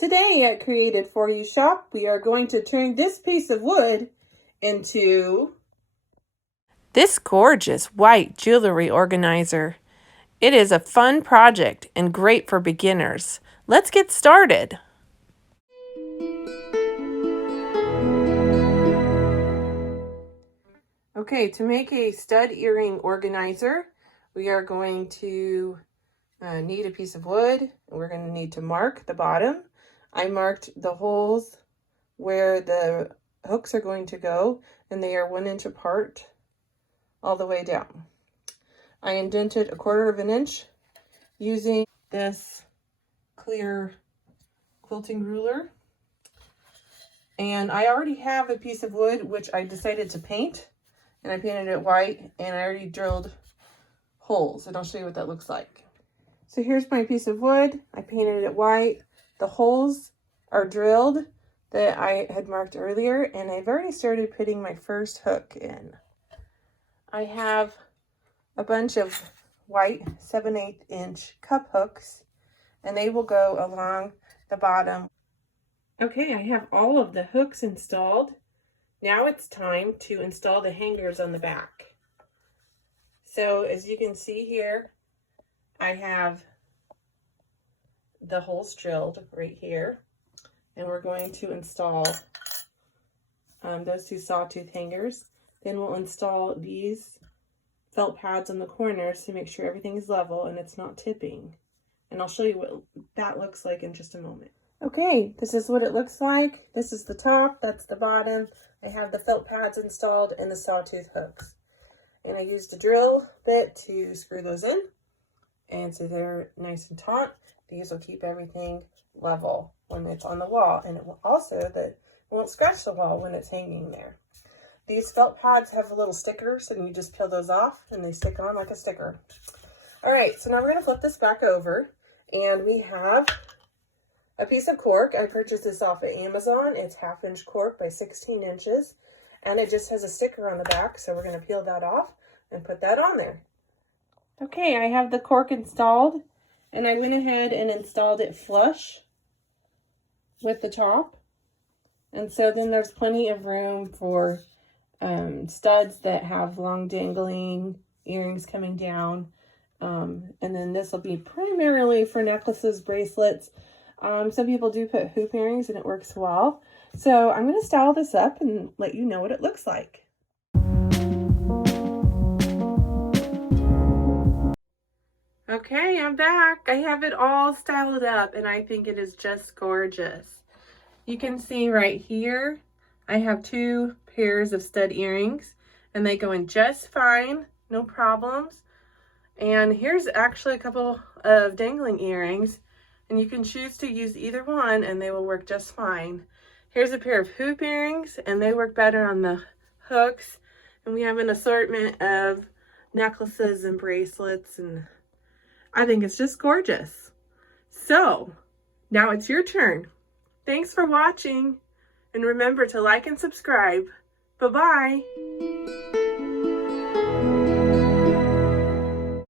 Today at Created For You Shop, we are going to turn this piece of wood into this gorgeous white jewelry organizer. It is a fun project and great for beginners. Let's get started. Okay, to make a stud earring organizer, we are going to need a piece of wood. We're going to need to mark the bottom. I marked the holes where the hooks are going to go, and they are 1 inch apart all the way down. I indented 1/4 inch using this clear quilting ruler. And I already have a piece of wood which I decided to paint, and I painted it white, and I already drilled holes, and I'll show you what that looks like. So here's my piece of wood. I painted it white. The holes are drilled that I had marked earlier, and I've already started putting my first hook in. I have a bunch of white 7/8 inch cup hooks, and they will go along the bottom. Okay, I have all of the hooks installed. Now it's time to install the hangers on the back. So as you can see here, I have the holes drilled right here, and we're going to install those 2 sawtooth hangers. Then we'll install these felt pads on the corners to make sure everything is level and it's not tipping. And I'll show you what that looks like in just a moment. Okay, this is what it looks like. This is the top, that's the bottom. I have the felt pads installed and the sawtooth hooks. And I used a drill bit to screw those in. And so they're nice and taut. These will keep everything level when it's on the wall. And it will also, it won't scratch the wall when it's hanging there. These felt pads have little stickers, and you just peel those off and they stick on like a sticker. All right, so now we're gonna flip this back over, and we have a piece of cork. I purchased this off of Amazon. It's 1/2 inch cork by 16 inches, and it just has a sticker on the back. So we're gonna peel that off and put that on there. Okay, I have the cork installed, and I went ahead and installed it flush with the top. And so then there's plenty of room for studs that have long dangling earrings coming down. And then this will be primarily for necklaces, bracelets. Some people do put hoop earrings and it works well. So I'm going to style this up and let you know what it looks like. Okay, I'm back. I have it all styled up and I think it is just gorgeous. You can see right here, I have 2 pairs of stud earrings and they go in just fine, no problems. And here's actually a couple of dangling earrings, and you can choose to use either one and they will work just fine. Here's a pair of hoop earrings and they work better on the hooks. And we have an assortment of necklaces and bracelets, and I think it's just gorgeous. So now it's your turn. Thanks for watching, and remember to like and subscribe. Bye-bye.